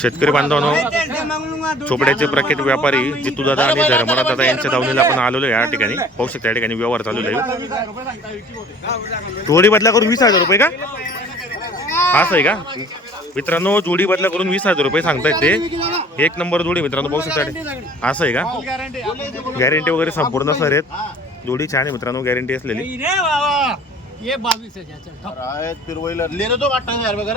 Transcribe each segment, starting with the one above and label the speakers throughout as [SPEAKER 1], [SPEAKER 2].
[SPEAKER 1] शेतकरी बांधवांनो चोपड्याचे प्रख्यात व्यापारी जितू दादा आणि धर्मराज दादा यांच्या दावणीला आपण आलेलो आहे या ठिकाणी. पाहू शकता या ठिकाणी व्यवहार चालू आहे. जोडी बदला करून वीस हजार रुपये का? असं आहे का? मित्रांनो जोडी बदला करून वीस हजार रुपये सांगतायत ते. एक नंबर जोडी मित्रांनो पाहू शकता असं आहे का? गॅरंटी वगैरे संपूर्ण असणार आहेत. जोडी छान आहे मित्रांनो गॅरंटी असलेली.
[SPEAKER 2] ये बावीस हजार चल.
[SPEAKER 3] अरे लेने दो अठ्ठावीस हजार रुपये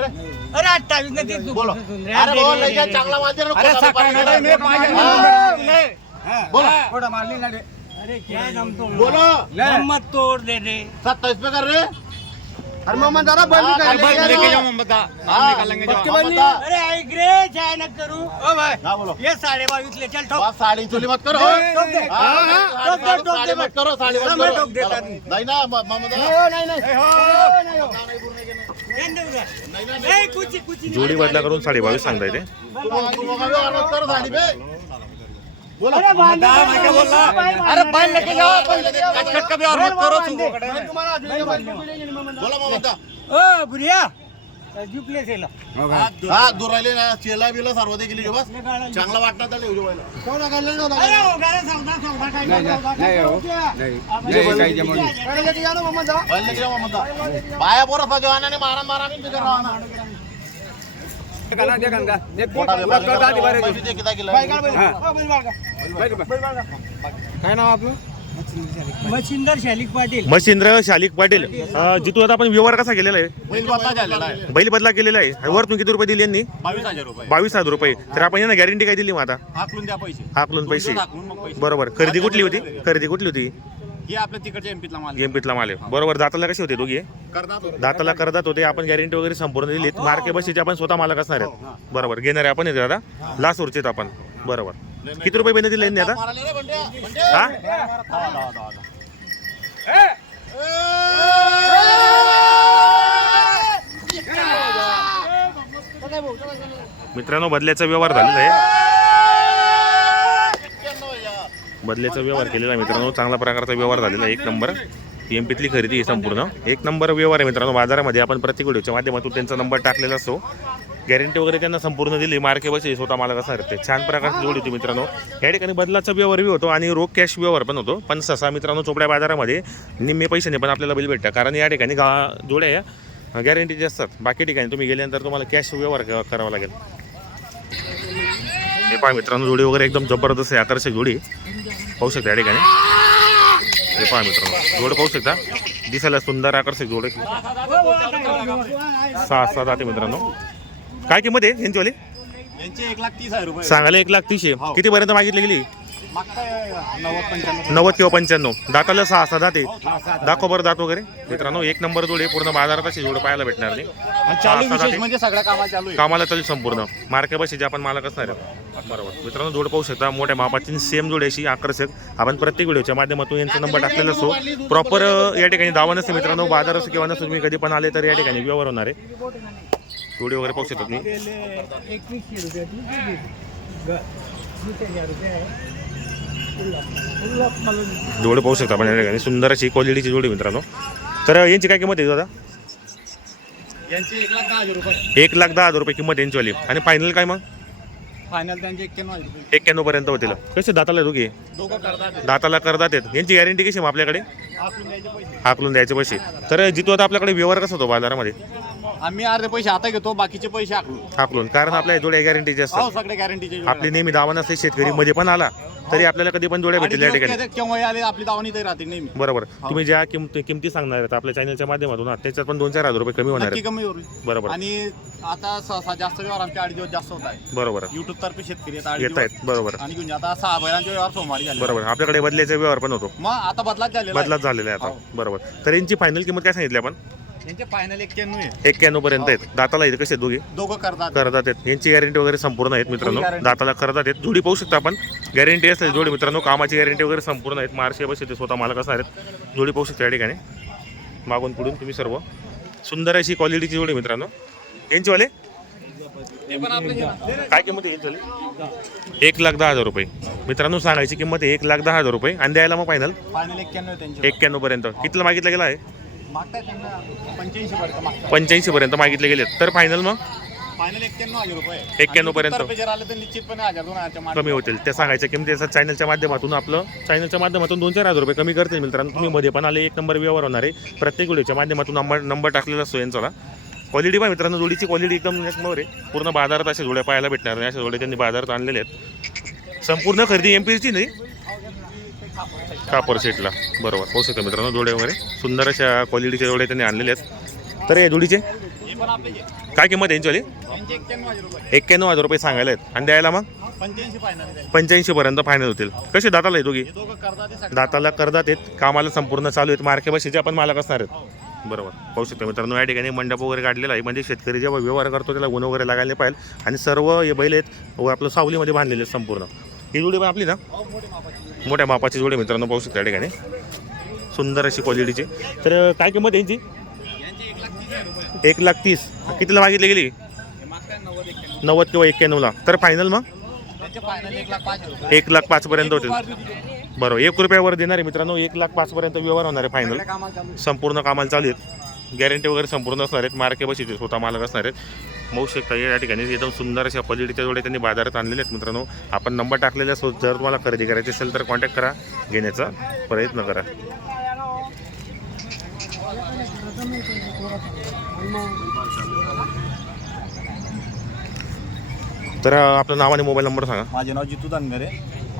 [SPEAKER 2] अरे अठ्ठावीस ने दे तू
[SPEAKER 3] बोलो अरे जा,
[SPEAKER 2] दे.
[SPEAKER 3] चांगला माल दे रे,
[SPEAKER 2] अरे सकाळ
[SPEAKER 3] पाहिजे.
[SPEAKER 2] नाही, मी पाहिजे.
[SPEAKER 3] हा. बोलो.
[SPEAKER 2] अरे क्या नाम तो
[SPEAKER 3] बोलो
[SPEAKER 2] तोड़ दे दे.
[SPEAKER 3] सत्तावीस पे कर रे.
[SPEAKER 4] अरे मोहम्मद दादा बंद
[SPEAKER 3] हाँ,
[SPEAKER 4] कर
[SPEAKER 3] बंद लेके जाओ.
[SPEAKER 4] मोहम्मद
[SPEAKER 3] पक्के बंदी
[SPEAKER 2] अरे ऐक रे चाय न करू. ओ भाई
[SPEAKER 3] हा बोलो.
[SPEAKER 2] ये साढ़े बावीस ले चल ठोक.
[SPEAKER 3] बस साडी चोली मत करो
[SPEAKER 2] टोक दे.
[SPEAKER 3] हा, हा,
[SPEAKER 2] टोक दे,
[SPEAKER 3] साडी
[SPEAKER 2] दे,
[SPEAKER 3] मत करो साडी मत
[SPEAKER 2] हा, मैं
[SPEAKER 3] करो
[SPEAKER 2] टोक देता नहीं.
[SPEAKER 3] नाही. ना मोहम्मद दादा.
[SPEAKER 4] हो. नाही नाही
[SPEAKER 2] दे नहीं.
[SPEAKER 1] जोडी बदला करून साडे बावीस सांगताय ते.
[SPEAKER 2] अरे बांध लेके जाओ
[SPEAKER 3] कट का व्यवहार मत करो तू
[SPEAKER 4] मोहम्मद
[SPEAKER 3] बोला.
[SPEAKER 2] ओ
[SPEAKER 3] हा दूर राहिले ना चेला बिला सर्व दे गेली बस चांगला वाटणार त्याला जेवायला.
[SPEAKER 2] अरे वो गारे सौदा सौदा काय
[SPEAKER 3] पोरं सजवानाने मारा मारा मी बिगर राहणार.
[SPEAKER 4] काय नाव आपलं
[SPEAKER 2] मच्छिंदर शालिक पाटील.
[SPEAKER 1] मच्छिंद्र शालिक पाटील. अं, जितू आता आपण व्यवहार कसा केलेला आहे?
[SPEAKER 3] बैल बदला झालेला आहे.
[SPEAKER 1] बैल बदला केलेला आहे. वरतून किती रुपये दिले यांनी?
[SPEAKER 3] बावीस हजार रुपये.
[SPEAKER 1] बावीस हजार रुपये. तर आपण यांना गॅरंटी काय दिली मग आता?
[SPEAKER 3] हाकलून द्या पैसे.
[SPEAKER 1] हाकलून पैसे.
[SPEAKER 3] हाकलून मग पैसे.
[SPEAKER 1] बरोबर. खरेदी कुठली होती? खरेदी कुठली होती?
[SPEAKER 3] हे आपल्या तिकडच्या एमपीतला माल
[SPEAKER 1] गेम पितला माल आहे. बरोबर. दाताला कसे होते दोघे?
[SPEAKER 3] करतात
[SPEAKER 1] दाताला करदात होते. आपण गॅरंटी वगैरे संपूर्ण दिली मार्के बसीचे आपण स्वतः मालक असणार आहेत. बरोबर. घेणारे आपण येते दादा लासूरचे आहेत आपण. बरोबर. किती रुपये बेने दिले यांनी आता? हा? मित्रांनो बदल्याचा व्यवहार झालेला आहे. बदल्याचा व्यवहार केलेला आहे मित्रांनो. चांगल्या प्रकारचा व्यवहार झालेला आहे. एक नंबर. एम पीतली खरेदी आहे संपूर्ण. एक नंबर व्यवहार आहे मित्रांनो. बाजारामध्ये आपण प्रत्येक व्हिडिओच्या माध्यमातून त्यांचा नंबर टाकलेला असतो. गॅरंटी वगैरे त्यांना संपूर्ण दिली. मार्के स्वतः मालक असणार ते छान प्रकारची जोडी होती मित्रांनो. या ठिकाणी बदलाचा व्यवहार बी होतो आणि रोख कॅश व्यवहार पण होतो. पण ससा मित्रांनो चोपड्या बाजारामध्ये निम्मे पैशाने पण आपल्याला बिल भेटतं कारण या ठिकाणी गा जोड्या या गॅरंटीचे असतात. बाकी ठिकाणी तुम्ही गेल्यानंतर तुम्हाला कॅश व्यवहार क- करावा लागेल. हे पहा मित्रांनो जोडी वगैरे एकदम जबरदस्त आहे. आकर्षक जोडी. पाहू शकता या ठिकाणी. हे पहा मित्रांनो जोड पाहू शकता. दिसायला सुंदर आकर्षक जोड आहे. सहा सहा जाते मित्रांनो. काय किंमत आहे यांचीवाली?
[SPEAKER 3] यांचे एक लाख तीस हजार रुपये.
[SPEAKER 1] सांगायला एक लाख तीसशे किती पर्यंत मागितली गेली?
[SPEAKER 3] मागताय नव्वद पंच्याण्णव.
[SPEAKER 1] नव्वद किंवा पंच्याण्णव. दाताला सहा सहा जाते दाखव बरं दात वगैरे. मित्रांनो एक नंबर जोड आहे. पूर्ण बाजारात अशी जोड पाहायला भेटणार नाही.
[SPEAKER 3] आणि
[SPEAKER 1] सहा
[SPEAKER 3] चालू
[SPEAKER 1] सहा
[SPEAKER 3] विशेष
[SPEAKER 1] जाते
[SPEAKER 3] म्हणजे सगळ्या कामात चालू आहे.
[SPEAKER 1] कामाला चालू संपूर्ण. मार्के बसीचे आपण मालक असणार आहेत बरोबर. मित्रांनो जोड पाहू शकता. मोठ्या मापाची सेम जोड अशी आकर्षक. आपण प्रत्येक व्हिडिओच्या माध्यमातून यांचा नंबर टाकलेला असतो प्रॉपर या ठिकाणी दावा नसते मित्रांनो. बाजार असो किंवा नसो तुम्ही कधी पण आले तर या ठिकाणी व्यवहार होणार आहे. जोडी वगैरे पाहू शकता तुम्ही
[SPEAKER 2] एकवीसशे रुपये हजार रुपये
[SPEAKER 1] जोडी पाहू शकता आपण या ठिकाणी. सुंदर अशी क्वालिटीची जोडी मित्रांनो. तर यांची काय किंमत आहे दादा?
[SPEAKER 3] यांचे एक लाख दहा हजार रुपये.
[SPEAKER 1] एक लाख दहा हजार रुपये किंमत यांचीवाली आणि फायनल काय मग?
[SPEAKER 3] फायनल त्यांचे एक्क्याण्णव हजार रुपये.
[SPEAKER 1] एक्क्याण्णव पर्यंत होतील. कसे दाताला दोघे?
[SPEAKER 3] दोघं करतात.
[SPEAKER 1] दाताला करदात आहेत. यांची गॅरंटी कशी मग आपल्याकडे?
[SPEAKER 3] हाकलून द्यायचे पैसे.
[SPEAKER 1] हाकलून द्यायचे पैसे. तर जिथं आता आपल्याकडे व्यवहार कसा होतो बाजारामध्ये?
[SPEAKER 3] आम्ही अर्धे पैसे आता घेतो बाकीचे पैसे
[SPEAKER 1] हाकलून. कारण आपल्या जोड्या गॅरंटीचे
[SPEAKER 3] हो
[SPEAKER 1] असतात.
[SPEAKER 3] सगळे गॅरंटीचे
[SPEAKER 1] आपली नेहमी दावा नसते शेतकरी मध्ये पण आला तरी आपल्याला कधी पण जोड्या भेटतील या ठिकाणी.
[SPEAKER 3] आले आपली दावणी तरी राहते नेहमी.
[SPEAKER 1] बरोबर. तुम्ही ज्या किमती किमती सांगणार आहेत आपल्या चॅनलच्या माध्यमातून त्याच्यात पण दोन चार हजार रुपये कमी होणार
[SPEAKER 3] नक्की
[SPEAKER 1] आहेत
[SPEAKER 3] कमी होईल.
[SPEAKER 1] बरोबर.
[SPEAKER 3] आणि आता सहसा जास्त व्यवहार आमचे आठ दिवस जास्त होत आहे
[SPEAKER 1] बरोबर.
[SPEAKER 3] युट्यूब तर्फे शेतकरी येतात आठ
[SPEAKER 1] येत
[SPEAKER 3] दिवस.
[SPEAKER 1] आहेत बरोबर.
[SPEAKER 3] आणि घेऊन. आता सहा बैलांचे व्यवहार सोमवारी झाले.
[SPEAKER 1] बरोबर. आपल्याकडे बदल्याचा व्यवहार पण होतो.
[SPEAKER 3] मग आता बदलाच झालेला आहे.
[SPEAKER 1] बदलाच झालेला आहे आता. बरोबर. तर यांची फायनल किंमत काय सांगितली आपण?
[SPEAKER 3] यांचे फायनल एक्क्याण्णव आहे
[SPEAKER 1] एक्क्याण्णव पर्यंत आहेत. दाताला येते कसे आहेत दोघे?
[SPEAKER 3] दोघं करतात.
[SPEAKER 1] करतात आहेत. यांची गॅरंटी वगैरे संपूर्ण आहेत मित्रांनो.
[SPEAKER 3] guarantee.
[SPEAKER 1] दाताला करतात आहेत. जोडी पाहू शकता आपण. गॅरंटी असेल जोडी मित्रांनो. कामाची गॅरंटी वगैरे संपूर्ण आहेत. मार्शे बस ते स्वतः मालक असणार आहेत. जोडी पाहू शकता या ठिकाणी. मागून पुढून तुम्ही सर्व. सुंदर अशी क्वालिटीची जोडी मित्रांनो. यांचीवाले काय किंमत आहे यांचीवाली एक लाख दहा हजार रुपये. मित्रांनो सांगायची किंमत आहे एक लाख दहा हजार रुपये. आणि द्यायला मग फायनल
[SPEAKER 3] फायनल एक्क्याण्णव त्यांचे.
[SPEAKER 1] एक्क्याण्णव पर्यंत. कितीला मागितलं गेलं आहे?
[SPEAKER 3] पंच्याऐंशी पर्यंत
[SPEAKER 1] मागितले गेले तर फायनल मग?
[SPEAKER 3] फायनल एक्क्याण्णव हजार रुपये.
[SPEAKER 1] 91 पर्यंत. कमी होतील. त्या सांगायच्या किमती असं चॅनलच्या माध्यमातून आपलं चॅनलच्या माध्यमातून दोन चार हजार रुपये कमी करतील मित्रांनो. तुम्ही मध्ये पण आले एक नंबर व्यवहार होणार आहे. प्रत्येक व्हिडिओच्या माध्यमातून नंबर नंबर टाकलेला असतो यांचा क्वालिटी पण मित्रांनो जोडीची क्वालिटी एकदम एक नंबर आहे. पूर्ण बाजारात अशा जोड्या पाहायला भेटणार नाही. अशा जोड्या त्यांनी बाजारात आणलेले आहेत. संपूर्ण खरेदी एम पी नाही. कापर सेटला. बरोबर. होऊ शकतं मित्रांनो जोडे वगैरे. सुंदर अशा क्वालिटीच्या जोडे त्यांनी आणलेले आहेत. तर या जोडीचे? काय किंमत आहे यांची
[SPEAKER 3] एक्क्याण्णव हजार रुपये
[SPEAKER 1] सांगायला आहेत. आणि द्यायला मग?
[SPEAKER 3] पंच्याऐंशी फायनल
[SPEAKER 1] पर्यंत फायनल होतील. कसे दाताला आहे दोघी? दाताला करदात आहेत. कामाला संपूर्ण चालू आहेत. मार्के बशीचे आपण मालक असणार आहेत. बरोबर. पाहू शकतो मित्रांनो या ठिकाणी मंडप वगैरे काढलेला आहे. म्हणजे शेतकरी जेव्हा व्यवहार करतो त्याला गुण वगैरे लागायला पाहिजे. आणि सर्व हे बैल आहेत व आपलं सावलीमध्ये बांधलेले आहेत संपूर्ण. ही जोडी पण आपली ना? मोठ्या मापाची जोडी मित्रांनो पाहू शकता या ठिकाणी. सुंदर अशी क्वालिटीची तर काय किंमत यांची? एक लाख तीस. कितीला मागितली गेली? नव्वद किंवा एक्क्याण्णवला तर फायनल मग?
[SPEAKER 3] एक लाख पाचपर्यंत
[SPEAKER 1] एक होतील. बरोबर. एक रुपयावर देणार आहे मित्रांनो एक लाख पाचपर्यंत व्यवहार होणार आहे फायनल संपूर्ण कामाला चालू आहेत. गॅरंटी वगैरे संपूर्ण असणार आहेत. मार्के बशीचे स्वतः मालक असणार आहेत. होऊ शकता या ठिकाणी एकदम सुंदर अशा क्वालिटीच्या जोड्या त्यांनी बाजारात आणलेले आहेत मित्रांनो. आपण नंबर टाकलेला असो जर तुम्हाला खरेदी करायची असेल तर कॉन्टॅक्ट करा घेण्याचा प्रयत्न करा. तर आपलं नाव आणि मोबाईल नंबर सांगा.
[SPEAKER 3] माझे नाव जितू दानगरे.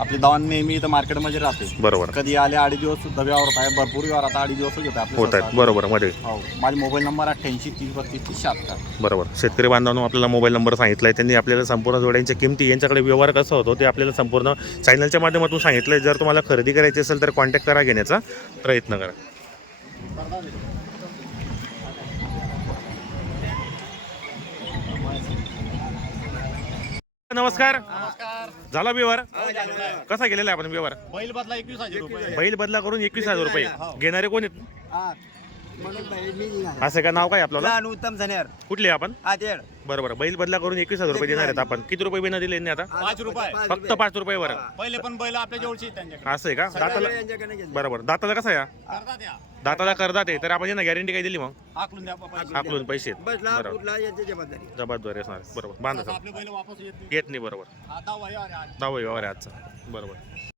[SPEAKER 3] आपले दावण नेहमी इथं मार्केटमध्ये राहते.
[SPEAKER 1] बरोबर.
[SPEAKER 3] कधी आले अडीच दिवस सुद्धा व्यवहार होत आहे. भरपूर व्यवहार आता अडीच दिवसच होत आहे आपल्या
[SPEAKER 1] होत आहेत.
[SPEAKER 3] स्वतः.
[SPEAKER 1] बरोबर मध्ये.
[SPEAKER 3] हो. माझा मोबाईल नंबर अठ्ठ्याऐंशी तीस बत्तीस तीस शहात्तर.
[SPEAKER 1] बरोबर. शेतकरी बांधवांनो आपल्याला मोबाईल नंबर सांगितला आहे त्यांनी आपल्याला संपूर्ण जोड्यांच्या किमती यांच्याकडे व्यवहार कसा होतो ते आपल्याला संपूर्ण चॅनलच्या माध्यमातून सांगितलं आहे जर तुम्हाला खरेदी करायची असेल तर कॉन्टॅक्ट करा घेण्याचा प्रयत्न करा. नमस्कार. झाला व्यवहार? कसा गेलेला आहे आपण व्यवहार?
[SPEAKER 3] बैल बदला एकवीस हजार रुपये.
[SPEAKER 1] बैल बदला करून एकवीस हजार रुपये. घेणारे कोण आहेत? असं का? नाव काय आपल्याला
[SPEAKER 2] लहान उत्तम झनेर
[SPEAKER 1] कुठले आपण?
[SPEAKER 2] आतेड
[SPEAKER 1] बरोबर. बैल बदला करून एकवीस हजार रुपये देणार आहेत आपण. किती रुपये बिना दिले यांनी आता?
[SPEAKER 3] पाच रुपये.
[SPEAKER 1] फक्त पाच रुपयावर
[SPEAKER 3] पहिले पण बैल आपल्या जवळची त्यांच्याकडे.
[SPEAKER 1] असं आहे का? दाताला बरोबर. दाताला कसं आहे?
[SPEAKER 3] करतात या
[SPEAKER 1] दाताला करदात आहे. तर आपण यांना गॅरंटी काय दिली मग?
[SPEAKER 3] आकलून द्या पैसे.
[SPEAKER 1] आकलून पैसे आहेत.
[SPEAKER 2] बसला
[SPEAKER 1] बरोबर.
[SPEAKER 2] कुठला याची जबाबदारी.
[SPEAKER 1] जबाबदारी असणार बरोबर. बांधा
[SPEAKER 3] आता आपले बैल वापस येत नाही.
[SPEAKER 1] येत नाही बरोबर.
[SPEAKER 3] आता वय आहे आज.
[SPEAKER 1] दहावा व्यवहार आहे आजचा. बरोबर.